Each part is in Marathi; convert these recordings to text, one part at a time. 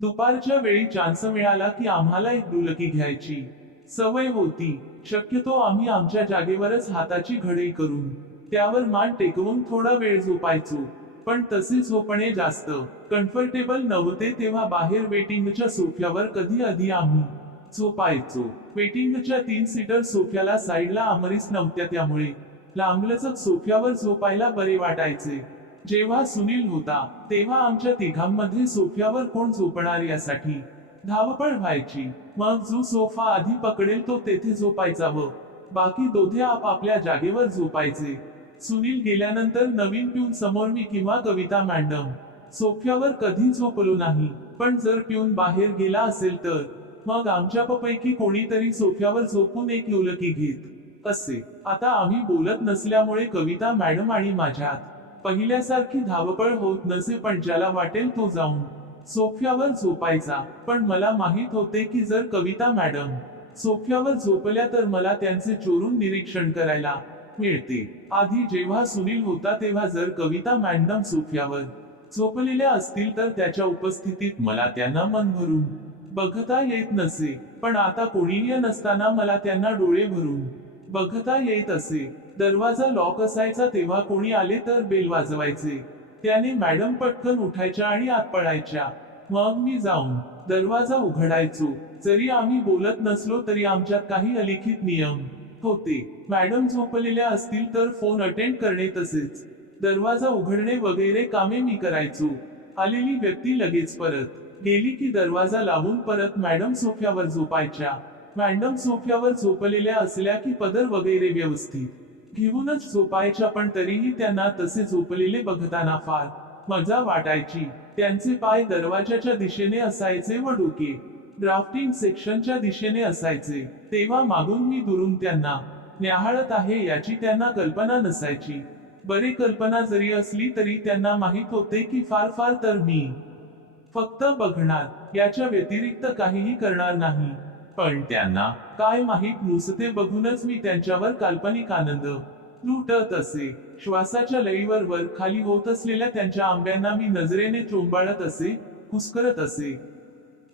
दुपारच्या वेळी चान्स मिळाला की आम्हाला एक डुलकी घ्यायची सवय होती. शक्यतो आम्ही आमच्या जागेवरच हाताची घडी करून त्यावर मान टेकवून थोडा वेळ झोपायचो. पण तसे झोपणे जास्त कम्फर्टेबल नव्हते, तेव्हा बाहेर वेटिंगच्या सोफ्यावर कधी आधी आम्ही झोपायचो. वेटिंगच्या 3 सीटर सोफ्याला साईडला आमरीस नव्हत्या, त्यामुळे लांबलचक सोफ्यावर झोपायला बरे वाटायचे. जेव्हा सुनील होता तेव्हा आमच्या तिघांमध्ये सोफ्यावर कोण झोपणार यासाठी धावपळ व्हायची. मग जो सोफा आधी पकडेल तो तेथे झोपायचा व बाकी दोघे आपापल्या जागेवर झोपायचे. सुनील गेल्यानंतर नवीन पिऊन समोर मी किंवा कविता मॅडम सोफ्यावर कधी झोपलो नाही. पण जर पिऊन बाहेर गेला असेल तर मग आमच्यापैकी कोणीतरी सोफ्यावर झोपून एक युलकी घेत असे. आता आम्ही बोलत नसल्यामुळे कविता मॅडम आणि माझ्यात पहिल्यासारखी धावपळ होत नसे, पण ज्याला वाटेल तो जाऊन सोफ्यावर झोपायचा. पण मला माहित होते की जर कविता मॅडम सोफ्यावर झोपल्या तर मला त्यांचे चोरून निरीक्षण करायला मिळते. आधी जेव्हा सुनील होता तेव्हा जर कविता मॅडम सोफ्यावर झोपलेल्या असतील तर त्याच्या उपस्थितीत मला त्यांना मन भरून बघता येत नसे. पण आता कोणीही नसताना मला त्यांना डोळे भरून बघता येत असे. दरवाजा लॉक असायचा, तेव्हा कोणी आले तर बेल वाजवायचे. त्याने मॅडम पटकन उठायच्या आणि आत पळायच्या. मग मी जाऊन दरवाजा उघडायचो. जरी आम्ही बोलत नसलो तरी आमच्यात काही अलिखित नियम होते. मॅडम झोपलेल्या असतील तर फोन अटेंड करणे, तसेच दरवाजा उघडणे वगैरे कामे मी करायचो. आलेली व्यक्ती लगेच परत गेली की दरवाजा लावून परत मॅडम सोफ्यावर झोपायच्या. मॅडम सोफ्यावर झोपलेल्या असल्या की पदर वगैरे व्यवस्थित घेऊनच झोपायच्या, पण तरीही त्यांना तसे झोपलेले बघताना फार मजा वाटायची. त्यांचे पाय दरवाजाच्या दिशेने असायचे व डोके ड्राफ्टिंग सेक्शनच्या दिशेने असायचे, तेव्हा मागून मी दुरून त्यांना न्याहाळत आहे याची त्यांना कल्पना नसायची. बरे कल्पना जरी असली तरी त्यांना माहित होते की फार फार तर मी फक्त बघणार, याच्या व्यतिरिक्त काहीही करणार नाही. पण त्यांना काय माहित, नुसते बघूनच मी त्यांच्यावर काल्पनिक आनंद लुटत असे. श्वासाच्या लईवर वर खाली होत असलेल्या त्यांच्या आंब्यांना मी नजरेने चोंबाळत असे, कुस्करत असे.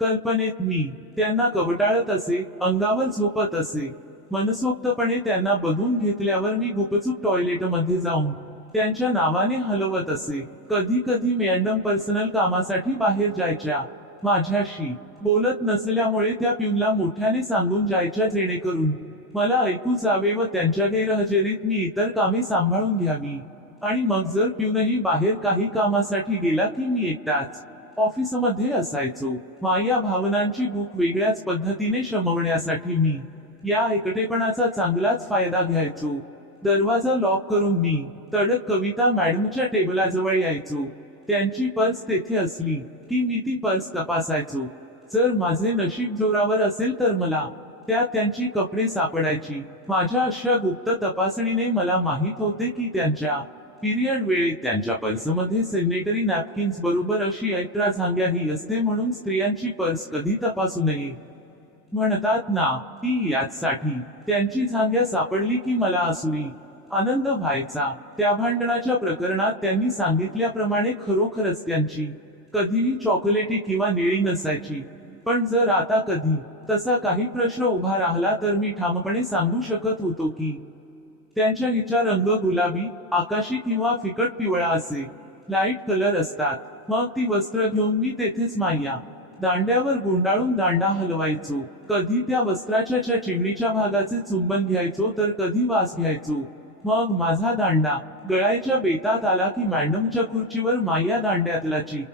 कल्पनेत मी त्यांना कवटाळत असे, अंगावर झोपत असे. मनसोक्तपणे त्यांना बघून घेतल्यावर मी गुपचूप टॉयलेटमध्ये जाऊन त्यांच्या नावाने हलवत असे. कधी कधी मॅडम पर्सनल कामासाठी बाहेर जायच्या. माझ्याशी बोलत नसल्यामुळे त्या पिऊनला मोठ्याने सांगून जायच्या, जेणेकरून मला ऐकू जावे व त्यांच्या गैरहजेरीत मी इतर कामे सांभाळून घ्यावी. आणि मग जर पिऊनही बाहेर काही कामासाठी गेला की मी एकटाच ऑफिसमध्ये असायचो. माझ्या भावनांची भूक वेगळ्याच पद्धतीने शमवण्यासाठी मी या एकटेपणाचा चांगलाच फायदा घ्यायचो. दरवाजा लॉक करून मी तडक कविता मॅडमच्या टेबलाजवळ यायचो. त्यांची पर्स तेथे असली की मी ती पर्स तपासायचो. जर माझे नशीब जोरावर असेल तर मला त्यात त्यांची कपडे सापडायची. माझ्या अशा गुप्त तपासणीने मला माहित होते की त्यांच्या पिरियड वेळेत त्यांच्या पर्समध्ये सॅनिटरी नॅपकिन्स बरोबर अशी एक्स्ट्रा झांग्याही असते, म्हणून स्त्रियांची पर्स कधी तपासू नये म्हणतात ना, ती याचसाठी. त्यांची झांग्या सापडली की मला आसुरी आनंद व्हायचा. त्या भांडणाच्या प्रकरणात त्यांनी सांगितल्याप्रमाणे खरोखरच त्यांची कधीही चॉकलेटी किंवा निळी नसायची. पण जर आता कधी तसा काही प्रश्न उभा राहिला तर मी ठामपणे सांगू शकत होतो की त्यांच्या हिचा रंग गुलाबी, आकाशी किंवा फिकट पिवळा असे लाईट कलर असतात. मग ती वस्त्र घेऊन मी तेथेच माया दांड्यावर गुंडाळून दांडा हलवायचो. कधी त्या वस्त्राच्या चिमणीच्या भागाचे चुंबन घ्यायचो तर कधी वास घ्यायचो. मग माझा दांडा गळायच्या बेतात आला की मॅडमच्या खुर्चीवर माया दांड्यातला चीक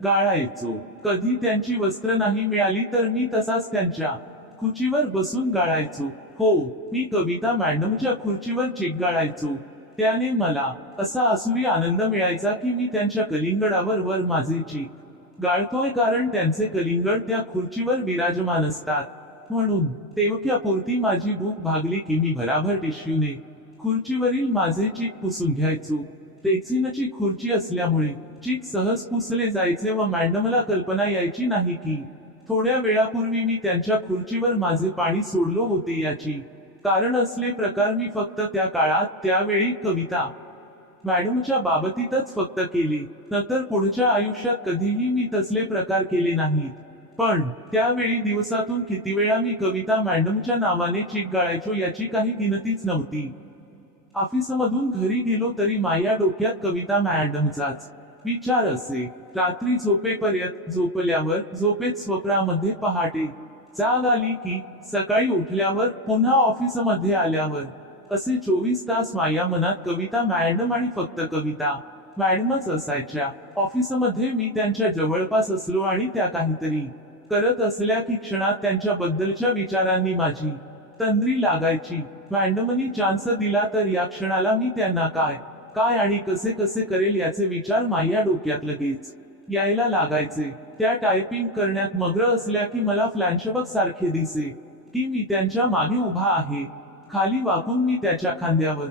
गाळायचो. कधी त्यांची वस्त्र नाही मिळाली तर मी तसाच त्यांच्या खुर्चीवर बसून गाळायचो. हो, मी कविता मॅडमच्या खुर्चीवर चीक गाळायचो. त्याने मला असा आसुरी आनंद मिळायचा की मी त्यांच्या कलिंगडावर वर माझे चीक गाळतोय, कारण त्यांचे कलिंगड त्या खुर्चीवर विराजमान असतात. म्हणून तेवक्यापुरती माझी भूक भागली की मी भराभर टिश्यूने खुर्चीवरील माझे चीक पुसून घ्यायचो. रेक्सिनची खुर्ची असल्यामुळे चीक सहज पुसले जायचे व मॅडमला कल्पना यायची नाही की थोड्या वेळापूर्वी मी त्यांच्या खुर्चीवर माझे पाणी सोडलो होते. याची कारण असले प्रकार मी फक्त त्या काळात त्यावेळी कविता मॅडमच्या बाबतीतच फक्त केले, नंतर पुढच्या आयुष्यात कधीही मी तसले प्रकार केले नाहीत. पण त्यावेळी दिवसातून किती वेळा मी कविता मॅडमच्या नावाने चीक गाळायचो याची काही गिनतीच नव्हती. ऑफिसमधून घरी गेलो तरी माझ्या डोक्यात कविता मॅडमचाच विचार असे. रात्री झोपेपर्यंत, झोपल्यावर, झोपेत स्वप्नामध्ये, पहाटे जाग आली की, सकाळी उठल्यावर, पुन्हा ऑफिसमध्ये आल्यावर, असे 24 तास माझ्या मनात कविता मॅडम आणि फक्त कविता मॅडमच असायच्या. ऑफिसमध्ये मी त्यांच्या जवळपास असलो आणि त्या काहीतरी करत असल्या की क्षणात त्यांच्या बद्दलच्या विचारांनी माझी तंद्री लागायची. मॅडमनी चान्स दिला तर या क्षणाला मी त्यांना काय काय आणि कसे कसे करेल याचे विचार माझ्या डोक्यात लगेच यायला लागायचे. त्या टायपिंग करण्यात मग्न असल्या की मला फ्लॅशबॅक सारखे दिसे की मी त्यांच्या मागे उभा आहे. खाली वाकून मी त्याच्या खांद्यावर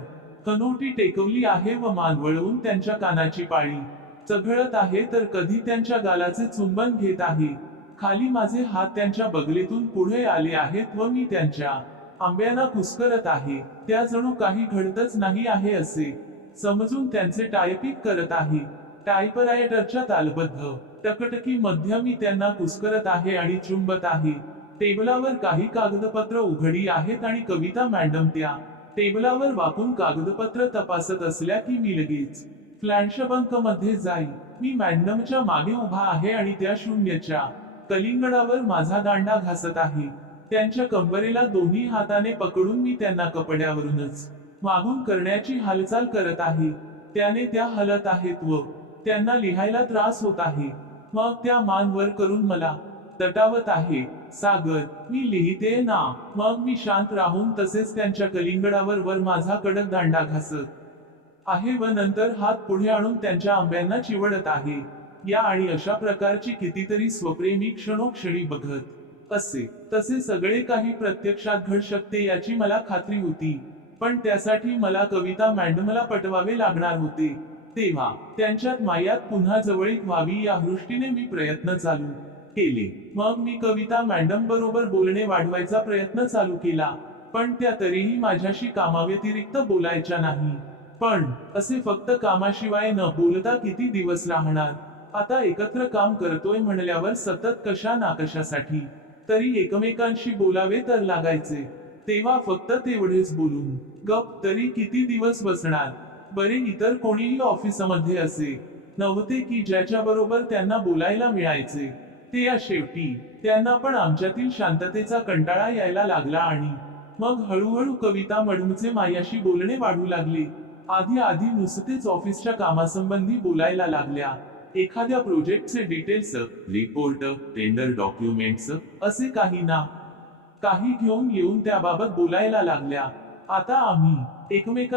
कनोटी टेकवली आहे व मान वळवून त्यांच्या कानाची पाळी चघळत आहे, तर कधी त्यांच्या गालाचे चुंबन घेत आहे. खाली माझे हात त्यांच्या बगलेतून पुढे आले आहेत व मी त्यांच्या आंब्यांना कुस्करत आहे. त्या जणू काही घडतच नाही आहे असे समजून त्यांचे टायपिंग करत आहे. टायपरायटरच्या तालबद्ध टकटकी मध्ये मी त्यांना कुस्करत आहे आणि चुंबत आहे. टेबलावर काही कागदपत्र उघडी आहेत आणि कविता मॅडम त्या टेबलावर वाकून कागदपत्र तपासत असल्या की मी लगेच फ्लॅशबॅक मध्ये जाई. मी मॅडमच्या मागे उभा आहे आणि त्या शून्यच्या कलिंगडावर माझा दांडा घासत आहे. त्यांच्या कंबरेला दोन्ही हाताने पकडून मी त्यांना कपड्यावरूनच मागून करण्याची हालचाल करत आहे. त्याने त्या हलत आहेत व त्यांना लिहायला त्रास होत आहे. मग त्या मान वर करून मला तटावत आहे. सागर, मी लिहिते ना. मग मी शांत राहून तसेच त्यांच्या कलिंगडावर वर माझा कडक दांडा घासत आहे व नंतर हात पुढे आणून त्यांच्या आंब्यांना चिवडत आहे. या आणि अशा प्रकारची कितीतरी स्वप्ने मी क्षणोक्षणी बघत असे. तसे सगळे काही प्रत्यक्षात घड शकते याची मला खात्री होती. पण त्यासाठी मला कविता मॅडमला पटवावे लागणार होते. तेव्हा त्यांच्यात मायात पुन्हा जवळीक व्हावी या दृष्टीने मी प्रयत्न चालू केले. मग मी कविता मॅडम बरोबर बोलणे वाढवायचा प्रयत्न चालू केला. पण त्या तरीही माझ्याशी कामाव्यतिरिक्त बोलायच्या नाही. पण असे फक्त कामाशिवाय न बोलता किती दिवस राहणार. आता एकत्र काम करतोय म्हणल्यावर सतत कशा ना कशासाठी तरी एकमेकांशी बोलावे तर लागायचे. तेव्हा फक्त तेवढेच बोलून गप तरी किती दिवस बसणार. बरे इतर कोणीही ऑफिसमध्ये असे नव्हते की ज्याच्या बरोबर त्यांना बोलायला मिळायचे. ते या शेवटी त्यांना पण आमच्यातील शांततेचा कंटाळा यायला लागला आणि मग हळूहळू कविता मॅडमचे माझ्याशी बोलणे वाढू लागले. आधी नुसतेच ऑफिसच्या कामासंबंधी बोलायला लागल्या. एखाद्या प्रोजेक्टचे डिटेल्स, रिपोर्ट, टेंडर डॉक्युमेंट्स असे काही ना काही घेऊन येऊन त्याबाबत बोलायला लागल्या. आता आम्ही एकमेकांना